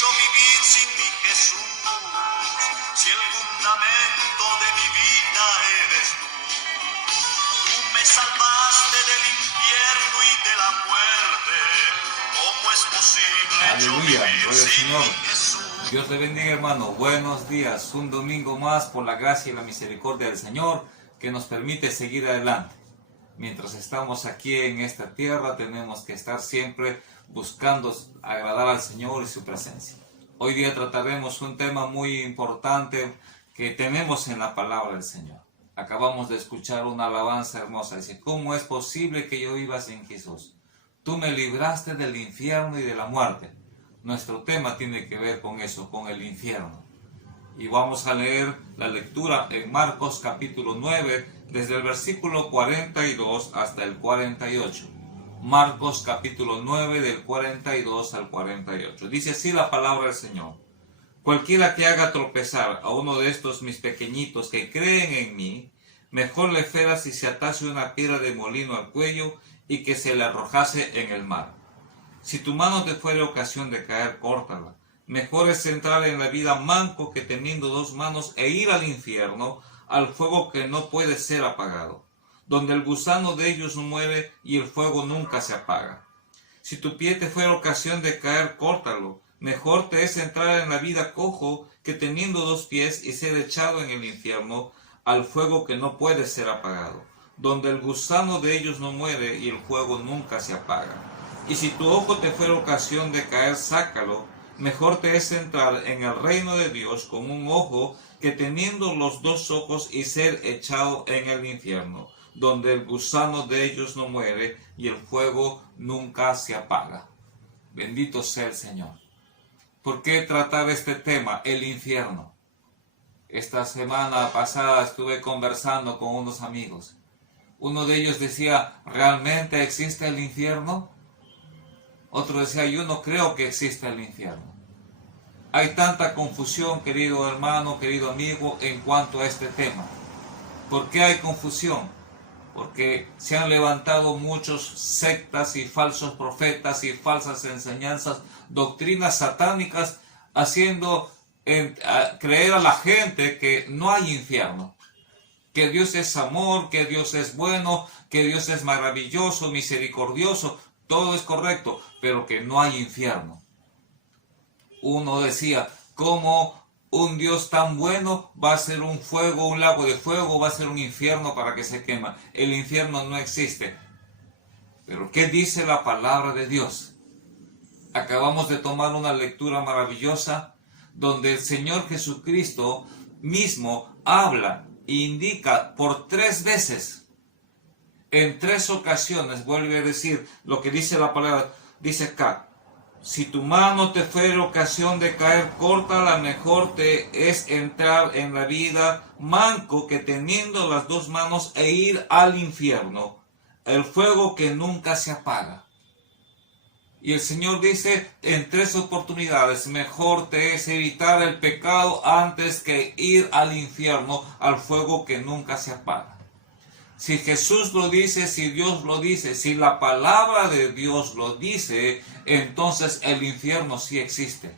hecho vivir sin mi Jesús? Si el fundamento de mi vida eres tú. Tú me salvaste del infierno y de la muerte. ¿Cómo es posible yo Aleluya, vivir gloria al sin Señor. mi Jesús? Dios te bendiga, hermano. Buenos días. Un domingo más por la gracia y la misericordia del Señor que nos permite seguir adelante. Mientras estamos aquí en esta tierra, tenemos que estar siempre buscando agradar al Señor y su presencia. Hoy día trataremos un tema muy importante que tenemos en la palabra del Señor. Acabamos de escuchar una alabanza hermosa. Dice, ¿cómo es posible que yo viva sin Jesús? Tú me libraste del infierno y de la muerte. Nuestro tema tiene que ver con eso, con el infierno. Y vamos a leer la lectura en Marcos capítulo 9, desde el versículo 42 hasta el 48. Marcos capítulo 9, del 42 al 48. Dice así la palabra del Señor. Cualquiera que haga tropezar a uno de estos mis pequeñitos que creen en mí, mejor le fuera si se atase una piedra de molino al cuello y que se le arrojase en el mar. Si tu mano te fuere ocasión de caer, córtala. Mejor es entrar en la vida manco que teniendo dos manos e ir al infierno, al fuego que no puede ser apagado, donde el gusano de ellos no muere y el fuego nunca se apaga. Si tu pie te fuera ocasión de caer, córtalo. Mejor te es entrar en la vida cojo que teniendo dos pies y ser echado en el infierno, al fuego que no puede ser apagado, donde el gusano de ellos no muere y el fuego nunca se apaga. Y si tu ojo te fuera ocasión de caer, sácalo. Mejor te es entrar en el reino de Dios con un ojo que teniendo los dos ojos y ser echado en el infierno, donde el gusano de ellos no muere y el fuego nunca se apaga. Bendito sea el Señor. ¿Por qué tratar este tema, el infierno? Esta semana pasada estuve conversando con unos amigos. Uno de ellos decía, ¿realmente existe el infierno? Otro decía, yo no creo que exista el infierno. Hay tanta confusión, querido hermano, querido amigo, en cuanto a este tema. ¿Por qué hay confusión? Porque se han levantado muchos sectas y falsos profetas y falsas enseñanzas, doctrinas satánicas, haciendo creer a la gente que no hay infierno, que Dios es amor, que Dios es bueno, que Dios es maravilloso, misericordioso. Todo es correcto, pero que no hay infierno. Uno decía, ¿cómo un Dios tan bueno va a ser un fuego, un lago de fuego, va a ser un infierno para que se quema? El infierno no existe. Pero ¿qué dice la palabra de Dios? Acabamos de tomar una lectura maravillosa donde el Señor Jesucristo mismo habla e indica por 3 veces. En 3 ocasiones vuelve a decir lo que dice la palabra. Dice acá, si tu mano te fuere ocasión de caer, córtala. Mejor te es entrar en la vida manco que teniendo las dos manos e ir al infierno, el fuego que nunca se apaga. Y el Señor dice en 3 oportunidades, mejor te es evitar el pecado antes que ir al infierno, al fuego que nunca se apaga. Si Jesús lo dice, si Dios lo dice, si la palabra de Dios lo dice, entonces el infierno sí existe.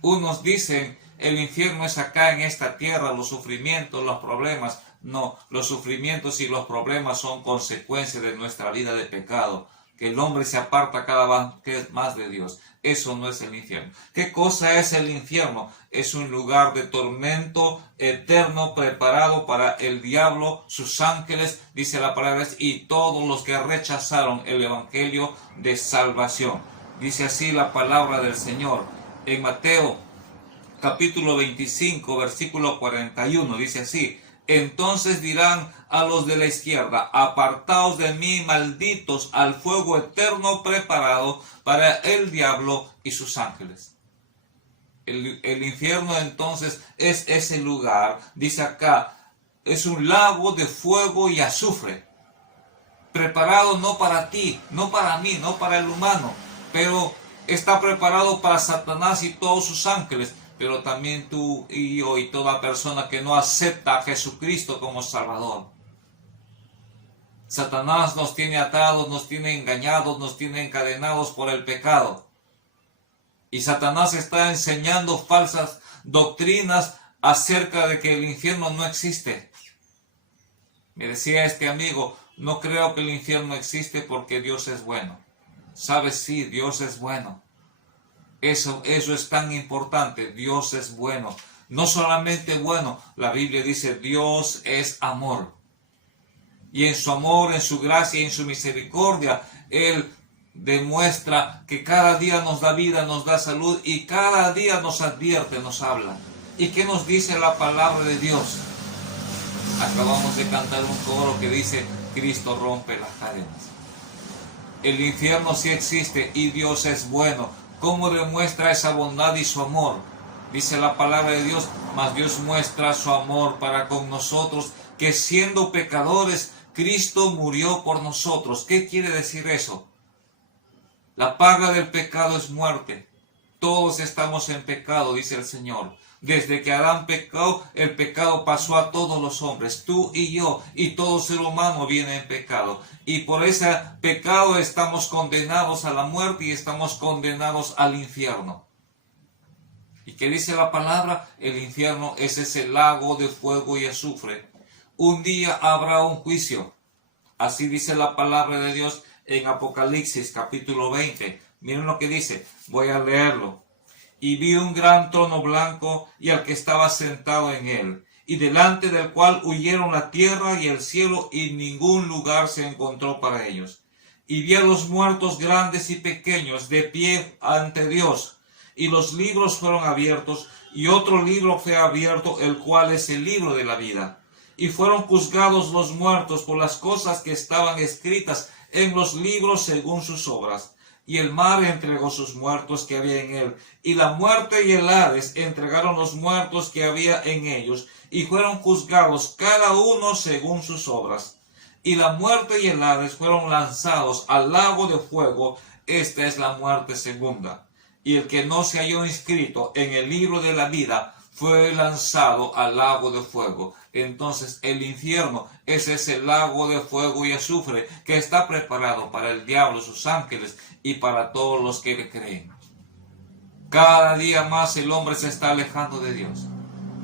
Unos dicen, el infierno es acá en esta tierra, los sufrimientos, los problemas. No, los sufrimientos y los problemas son consecuencia de nuestra vida de pecado, que el hombre se aparta cada vez más de Dios. Eso no es el infierno. ¿Qué cosa es el infierno? Es un lugar de tormento eterno preparado para el diablo, sus ángeles, dice la palabra, y todos los que rechazaron el evangelio de salvación. Dice así la palabra del Señor. En Mateo capítulo 25, versículo 41, dice así. Entonces dirán a los de la izquierda, apartaos de mí, malditos, al fuego eterno preparado para el diablo y sus ángeles. El infierno entonces es ese lugar, dice acá, es un lago de fuego y azufre, preparado no para ti, no para mí, no para el humano, pero está preparado para Satanás y todos sus ángeles. Pero también tú y yo y toda persona que no acepta a Jesucristo como Salvador. Satanás nos tiene atados, nos tiene engañados, nos tiene encadenados por el pecado. Y Satanás está enseñando falsas doctrinas acerca de que el infierno no existe. Me decía este amigo, no creo que el infierno existe porque Dios es bueno. ¿Sabes? Sí, Dios es bueno. Eso es tan importante. Dios es bueno. No solamente bueno, la Biblia dice Dios es amor. Y en su amor, en su gracia y en su misericordia, Él demuestra que cada día nos da vida, nos da salud y cada día nos advierte, nos habla. ¿Y qué nos dice la palabra de Dios? Acabamos de cantar un coro que dice, Cristo rompe las cadenas. El infierno sí existe y Dios es bueno. ¿Cómo demuestra esa bondad y su amor? Dice la palabra de Dios, mas Dios muestra su amor para con nosotros, que siendo pecadores, Cristo murió por nosotros. ¿Qué quiere decir eso? La paga del pecado es muerte. Todos estamos en pecado, dice el Señor. Desde que Adán pecó, el pecado pasó a todos los hombres, tú y yo, y todo ser humano viene en pecado. Y por ese pecado estamos condenados a la muerte y estamos condenados al infierno. ¿Y qué dice la palabra? El infierno es ese lago de fuego y azufre. Un día habrá un juicio. Así dice la palabra de Dios en Apocalipsis capítulo 20. Miren lo que dice, voy a leerlo. Y vi un gran trono blanco y al que estaba sentado en él, y delante del cual huyeron la tierra y el cielo, y ningún lugar se encontró para ellos. Y vi a los muertos grandes y pequeños de pie ante Dios, y los libros fueron abiertos, y otro libro fue abierto, el cual es el libro de la vida. Y fueron juzgados los muertos por las cosas que estaban escritas en los libros según sus obras. Y el mar entregó sus muertos que había en él, y la muerte y el Hades entregaron los muertos que había en ellos, y fueron juzgados cada uno según sus obras. Y la muerte y el Hades fueron lanzados al lago de fuego. Esta es la muerte segunda. Y el que no se halló inscrito en el libro de la vida fue lanzado al lago de fuego. Entonces el infierno es ese lago de fuego y azufre que está preparado para el diablo, sus ángeles y para todos los que le creen. Cada día más el hombre se está alejando de Dios.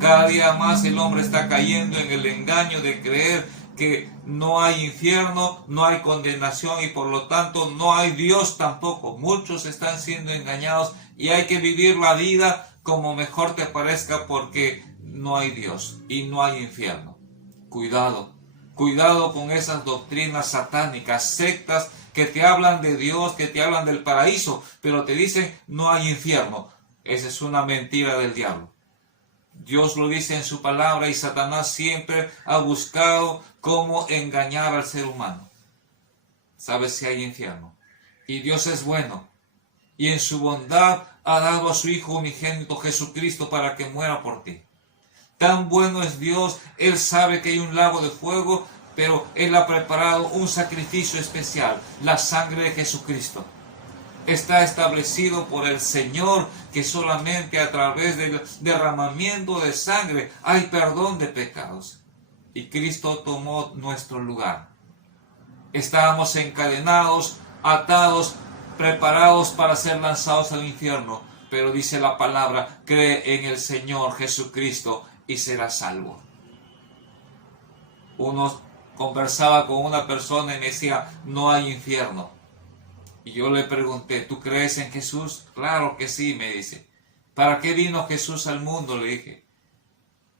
Cada día más el hombre está cayendo en el engaño de creer que no hay infierno, no hay condenación y por lo tanto no hay Dios tampoco. Muchos están siendo engañados y hay que vivir la vida como mejor te parezca porque no hay Dios y no hay infierno. Cuidado, cuidado con esas doctrinas satánicas, sectas que te hablan de Dios, que te hablan del paraíso, pero te dicen no hay infierno. Esa es una mentira del diablo. Dios lo dice en su palabra y Satanás siempre ha buscado cómo engañar al ser humano. Sabes si hay infierno. Y Dios es bueno. Y en su bondad ha dado a su Hijo unigénito Jesucristo para que muera por ti. Tan bueno es Dios, Él sabe que hay un lago de fuego, pero Él ha preparado un sacrificio especial, la sangre de Jesucristo. Está establecido por el Señor que solamente a través del derramamiento de sangre hay perdón de pecados. Y Cristo tomó nuestro lugar. Estábamos encadenados, atados, preparados para ser lanzados al infierno. Pero dice la palabra, cree en el Señor Jesucristo y serás salvo. Uno conversaba con una persona y me decía, no hay infierno. Y yo le pregunté, ¿tú crees en Jesús? Claro que sí, me dice. ¿Para qué vino Jesús al mundo? Le dije.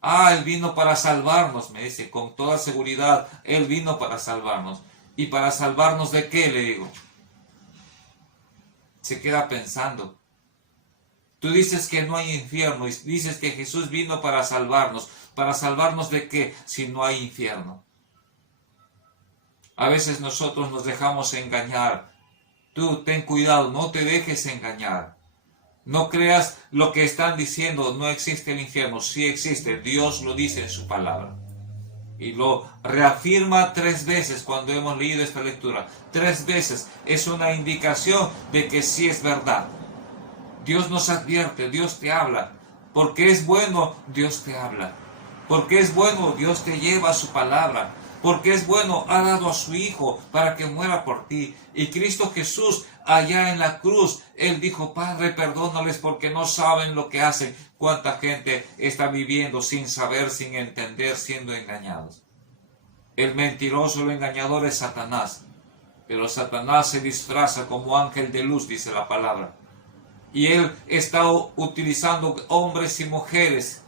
Él vino para salvarnos, me dice, con toda seguridad, Él vino para salvarnos. ¿Y para salvarnos de qué? Le digo. Se queda pensando. Tú dices que no hay infierno y dices que Jesús vino para salvarnos. ¿Para salvarnos de qué si no hay infierno? A veces nosotros nos dejamos engañar. Tú ten cuidado, no te dejes engañar. No creas lo que están diciendo, no existe el infierno. Sí existe, Dios lo dice en su palabra. Y lo reafirma 3 veces cuando hemos leído esta lectura. 3 veces es una indicación de que sí es verdad. Dios nos advierte, Dios te habla. Porque es bueno, Dios te habla. Porque es bueno, Dios te lleva a su palabra. porque es bueno, ha dado a su Hijo para que muera por ti. Y Cristo Jesús, allá en la cruz, Él dijo, Padre, perdónales porque no saben lo que hacen. Cuánta gente está viviendo sin saber, sin entender, siendo engañados. El mentiroso, el engañador es Satanás. Pero Satanás se disfraza como ángel de luz, dice la palabra. Y él está utilizando hombres y mujeres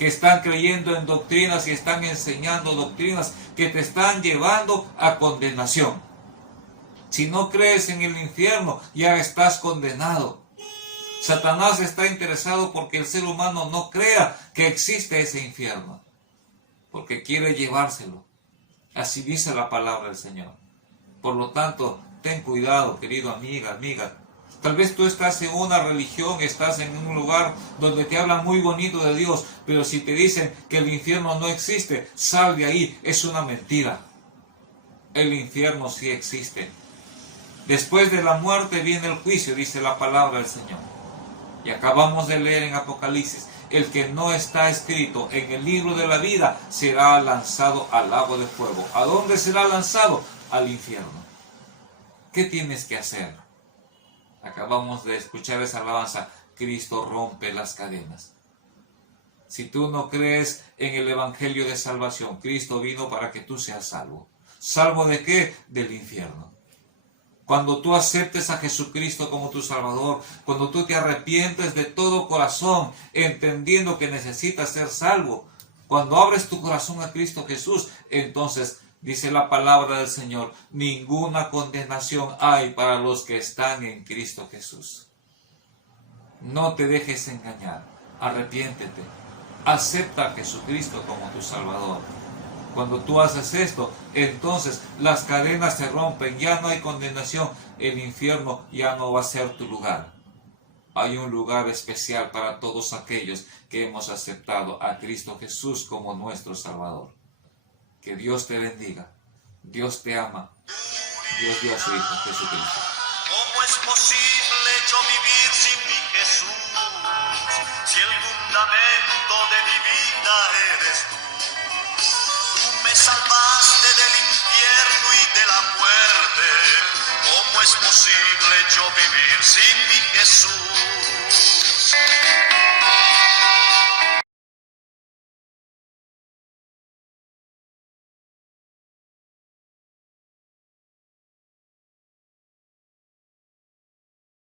que están creyendo en doctrinas y están enseñando doctrinas que te están llevando a condenación. Si no crees en el infierno, ya estás condenado. Satanás está interesado porque el ser humano no crea que existe ese infierno, porque quiere llevárselo. Así dice la palabra del Señor. Por lo tanto, ten cuidado, querido amiga. Tal vez tú estás en una religión, estás en un lugar donde te hablan muy bonito de Dios, pero si te dicen que el infierno no existe, sal de ahí, es una mentira. El infierno sí existe. Después de la muerte viene el juicio, dice la palabra del Señor. Y acabamos de leer en Apocalipsis, el que no está escrito en el libro de la vida será lanzado al lago de fuego. ¿A dónde será lanzado? Al infierno. ¿Qué tienes que hacer? Acabamos de escuchar esa alabanza. Cristo rompe las cadenas. Si tú no crees en el evangelio de salvación, Cristo vino para que tú seas salvo. ¿Salvo de qué? Del infierno. Cuando tú aceptes a Jesucristo como tu Salvador, cuando tú te arrepientes de todo corazón, entendiendo que necesitas ser salvo, cuando abres tu corazón a Cristo Jesús, entonces dice la palabra del Señor, ninguna condenación hay para los que están en Cristo Jesús. No te dejes engañar, arrepiéntete, acepta a Jesucristo como tu Salvador. Cuando tú haces esto, entonces las cadenas se rompen, ya no hay condenación, el infierno ya no va a ser tu lugar. Hay un lugar especial para todos aquellos que hemos aceptado a Cristo Jesús como nuestro Salvador. Que Dios te bendiga, Dios te ama, Dios dio a su Hijo Jesucristo. ¿Cómo es posible yo vivir sin mi Jesús? Si el fundamento de mi vida eres tú. Tú me salvaste del infierno y de la muerte. ¿Cómo es posible yo vivir sin mi Jesús?